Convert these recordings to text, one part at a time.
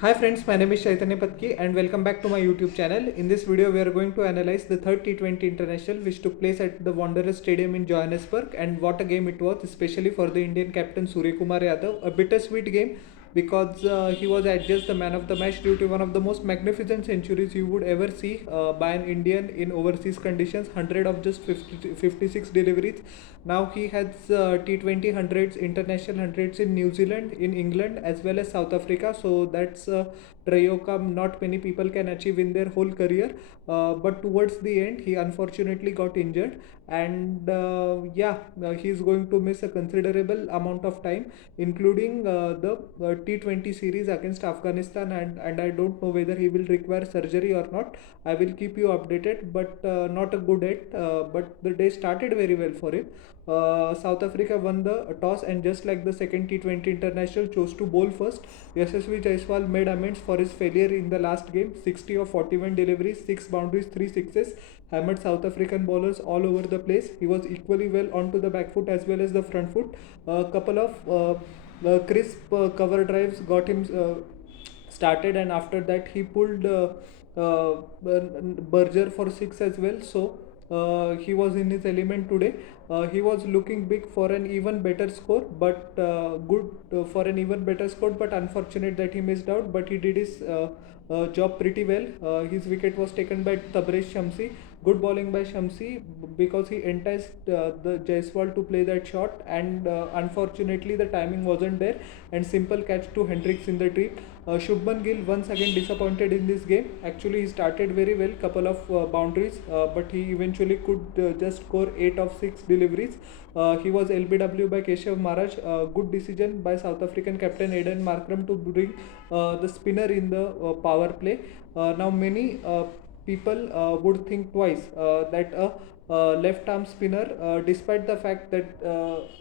Hi friends, my name is Chaitanya Patki and welcome back to my YouTube channel. In this video, we are going to analyze the third T20 International which took place at the Wanderers Stadium in Johannesburg, and what a game it was, especially for the Indian captain Surya Kumar Yadav. A bittersweet game because he was adjudged the man of the match due to one of the most magnificent centuries you would ever see by an Indian in overseas conditions, 100 of just 56 deliveries. Now he has T20 hundreds, international hundreds in New Zealand, in England, as well as South Africa. So that's a trio not many people can achieve in their whole career. But towards the end, he unfortunately got injured, and he's going to miss a considerable amount of time, including the T20 series against Afghanistan. And I don't know whether he will require surgery or not. I will keep you updated, but not a good yet. But the day started very well for him. South Africa won the toss, and just like the second T20 international, chose to bowl first. Yashasvi Jaiswal made amends for his failure in the last game. 60 of 41 deliveries, 6 boundaries, 3 sixes, hammered South African bowlers all over the place. He was equally well onto the back foot as well as the front foot. A couple of crisp cover drives got him started, and after that he pulled Berger for 6 as well. So he was in his element today. He was looking big for an even better score, but good for an even better score. But unfortunate that he missed out. But he did his job pretty well. His wicket was taken by Tabraiz Shamsi. Good bowling by Shamsi because he enticed the Jaiswal to play that shot, and unfortunately the timing wasn't there, and simple catch to Hendricks in the tree. Shubman Gill once again disappointed in this game. Actually, he started very well, couple of boundaries, but he eventually could just score 8 of 6 deliveries. He was LBW by Keshav Maharaj. Good decision by South African captain Aiden Markram to bring the spinner in the power play. Now, many people would think twice that a left arm spinner, despite the fact that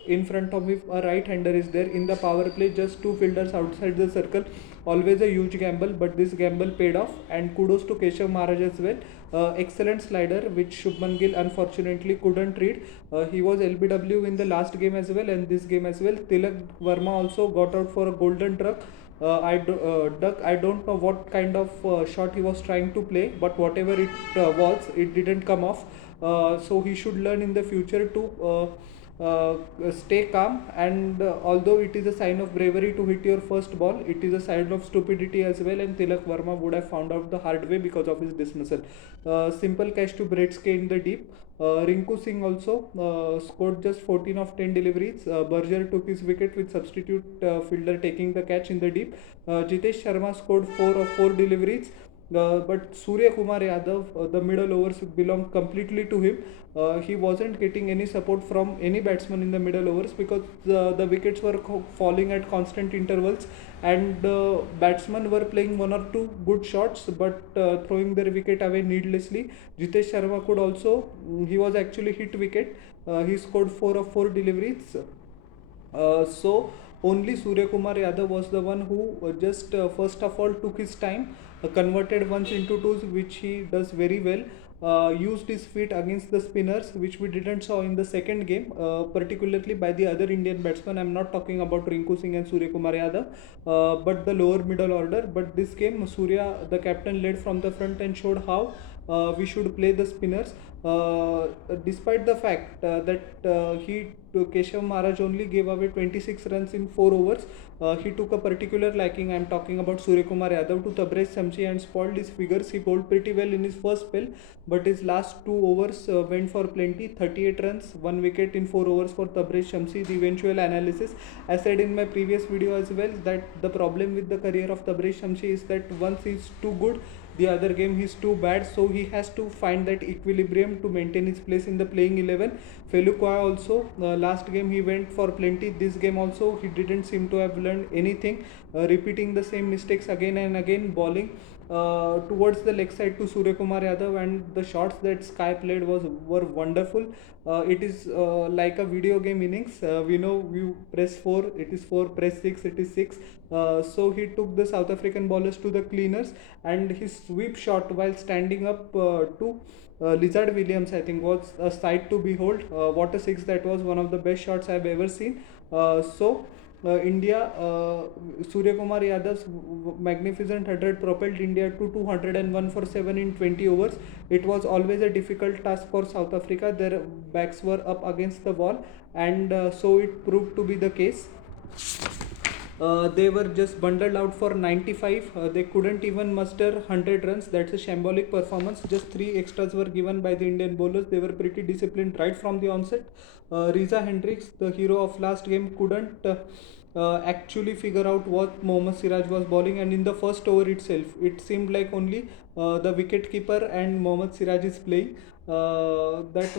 in front of him a right hander is there in the power play, just two fielders outside the circle, always a huge gamble, but this gamble paid off, and kudos to Keshav Maharaj as well. Excellent slider which Shubman Gill unfortunately couldn't read. He was LBW in the last game as well and this game as well. Tilak Verma also got out for a golden duck. I don't know what kind of shot he was trying to play, but whatever it was, it didn't come off. So he should learn in the future to stay calm, and although it is a sign of bravery to hit your first ball, it is a sign of stupidity as well, and Tilak Verma would have found out the hard way because of his dismissal. Simple catch to Bretske in the deep. Rinku Singh also scored just 14 of 10 deliveries. Berger took his wicket with substitute fielder taking the catch in the deep. Jitesh Sharma scored 4 of 4 deliveries. But Surya Kumar Yadav, the middle overs belonged completely to him. He wasn't getting any support from any batsman in the middle overs because the wickets were falling at constant intervals, and batsmen were playing one or two good shots but throwing their wicket away needlessly. Jitesh Sharma could also, he was actually hit wicket. He scored 4 of 4 deliveries. So only Surya Kumar Yadav was the one who just first of all took his time, converted ones into twos, which he does very well. Used his feet against the spinners, which we didn't saw in the second game, particularly by the other Indian batsmen. I'm not talking about Rinku Singh and Surya Kumar Yadav, but the lower middle order. But this game, Surya, the captain, led from the front and showed how we should play the spinners. Despite the fact that he Keshav Maharaj only gave away 26 runs in 4 overs. He took a particular liking, I am talking about Surya Kumar Yadav, to Tabraiz Shamsi and spoiled his figures. He bowled pretty well in his first spell, but his last 2 overs went for plenty. 38 runs, 1 wicket in 4 overs for Tabraiz Shamsi. The eventual analysis, I said in my previous video as well, that the problem with the career of Tabraiz Shamsi is that once he's too good, the other game he's too bad, so he has to find that equilibrium to maintain his place in the playing 11. Felukwa also, last game he went for plenty, this game also he didn't seem to have learned anything, repeating the same mistakes again and again, bowling towards the leg side to Surya Kumar Yadav, and the shots that Sky played were wonderful. It is like a video game innings. We know you press 4, it is 4, press 6, it is 6. So he took the South African bowlers to the cleaners, and his sweep shot while standing up to Lizard Williams, I think, was a sight to behold. What a six that was, one of the best shots I've ever seen. So India, Surya Kumar Yadav's magnificent 100 propelled India to 201 for 7 in 20 overs. It was always a difficult task for South Africa. Their backs were up against the wall, and so it proved to be the case. They were just bundled out for 95. They couldn't even muster 100 runs. That's a shambolic performance. Just 3 extras were given by the Indian bowlers. They were pretty disciplined right from the onset. Riza Hendricks, the hero of last game, couldn't actually figure out what Mohammad Siraj was bowling, and in the first over itself, it seemed like only the wicket keeper and Mohammad Siraj is playing. That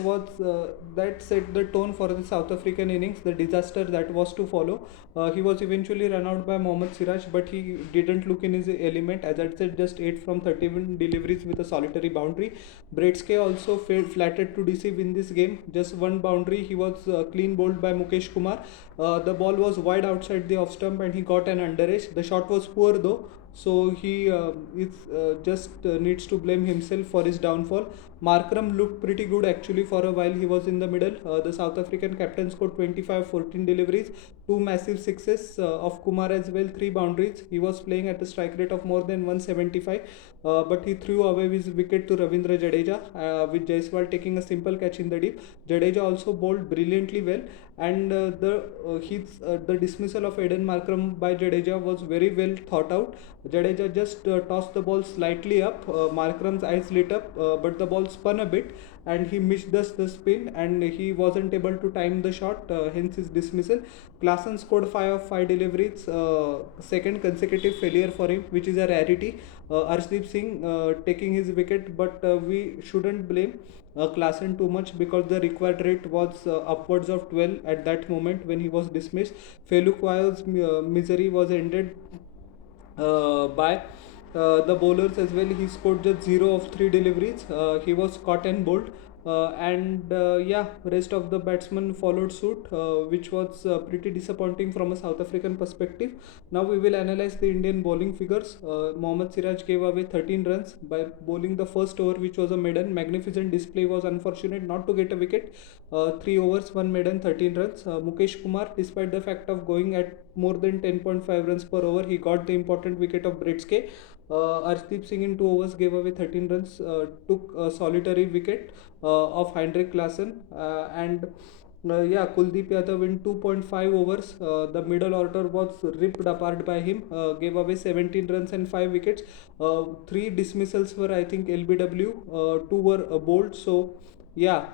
set the tone for the South African innings, the disaster that was to follow. He was eventually run out by Mohammad Siraj, but he didn't look in his element. As I said, just 8 from 31 deliveries with a solitary boundary. Bretske also failed flattered to deceive in this game. Just one boundary. He was clean bowled by Mukesh Kumar. The ball was wide outside the off stump and he got an underage. The shot was poor though, so he just needs to blame himself for his downfall. Markram looked pretty good actually for a while. He was in the middle. The South African captain scored 25, 14 deliveries, 2 massive sixes of Kumar as well, 3 boundaries. He was playing at a strike rate of more than 175, but he threw away his wicket to Ravindra Jadeja, with Jaiswal taking a simple catch in the deep. Jadeja also bowled brilliantly well, and the dismissal of Aiden Markram by Jadeja was very well thought out. Jadeja just tossed the ball slightly up. Markram's eyes lit up, but the ball spun a bit and he missed the spin and he wasn't able to time the shot, hence his dismissal. Klaasen scored 5 of 5 deliveries, second consecutive failure for him, which is a rarity. Arshdeep Singh taking his wicket, but we shouldn't blame Klaasen too much because the required rate was upwards of 12 at that moment when he was dismissed. Feluk Wyo's misery was ended by the bowlers as well. He scored just 0 of 3 deliveries. He was caught and bowled. Yeah, rest of the batsmen followed suit, which was pretty disappointing from a South African perspective. Now we will analyze the Indian bowling figures. Mohammad Siraj gave away 13 runs by bowling the first over, which was a maiden. Magnificent display, was unfortunate not to get a wicket. 3 overs, 1 maiden, 13 runs. Mukesh Kumar, despite the fact of going at more than 10.5 runs per over, he got the important wicket of Bretske. Arshdeep Singh in 2 overs gave away 13 runs, took a solitary wicket of Heinrich Klaasen, and yeah, Kuldeep Yadav in 2.5 overs, the middle order was ripped apart by him, gave away 17 runs and 5 wickets. 3 dismissals were, I think, LBW, 2 were bowled, so yeah,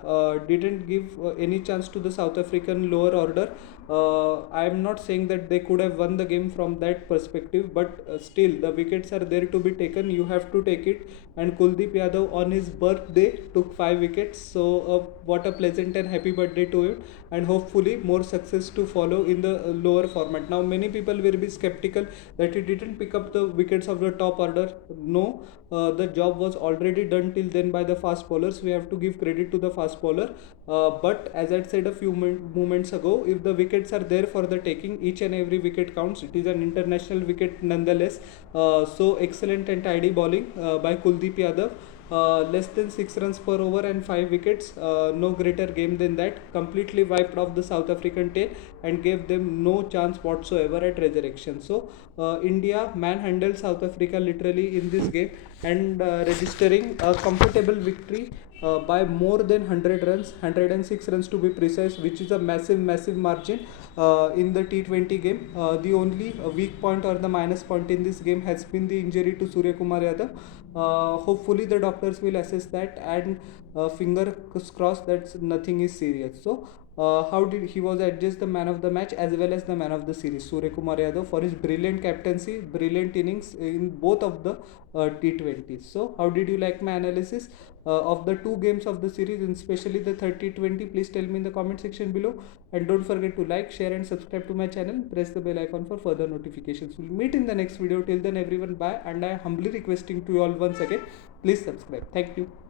didn't give any chance to the South African lower order. I am not saying that they could have won the game from that perspective, but still the wickets are there to be taken. You have to take it. And Kuldeep Yadav on his birthday took 5 wickets. So what a pleasant and happy birthday to him. And hopefully more success to follow in the lower format. Now many people will be skeptical that he didn't pick up the wickets of the top order. No, the job was already done till then by the fast bowlers. We have to give credit to the fast bowler. But as I said a few moments ago, if the wickets are there for the taking, each and every wicket counts. It is an international wicket nonetheless. So excellent and tidy bowling by Kuldeep Yadav. Less than 6 runs per over and 5 wickets. No greater game than that. Completely wiped off the South African tail and gave them no chance whatsoever at resurrection. So India manhandled South Africa literally in this game, and registering a comfortable victory by more than 100 runs, 106 runs to be precise, which is a massive margin in the T20 game. The only weak point or the minus point in this game has been the injury to Surya Kumar Yadav. Hopefully the doctors will assess that, and fingers crossed that nothing is serious. So how did he was adjudged the man of the match as well as the man of the series, Surya Kumar Yadav, for his brilliant captaincy, brilliant innings in both of the T20s. So how did you like my analysis of the 2 games of the series, and especially the 30-20? Please tell me in the comment section below, and don't forget to like, share and subscribe to my channel. Press the bell icon for further notifications. We'll meet in the next video. Till then everyone, bye, and I am humbly requesting to you all once again, please subscribe. Thank you.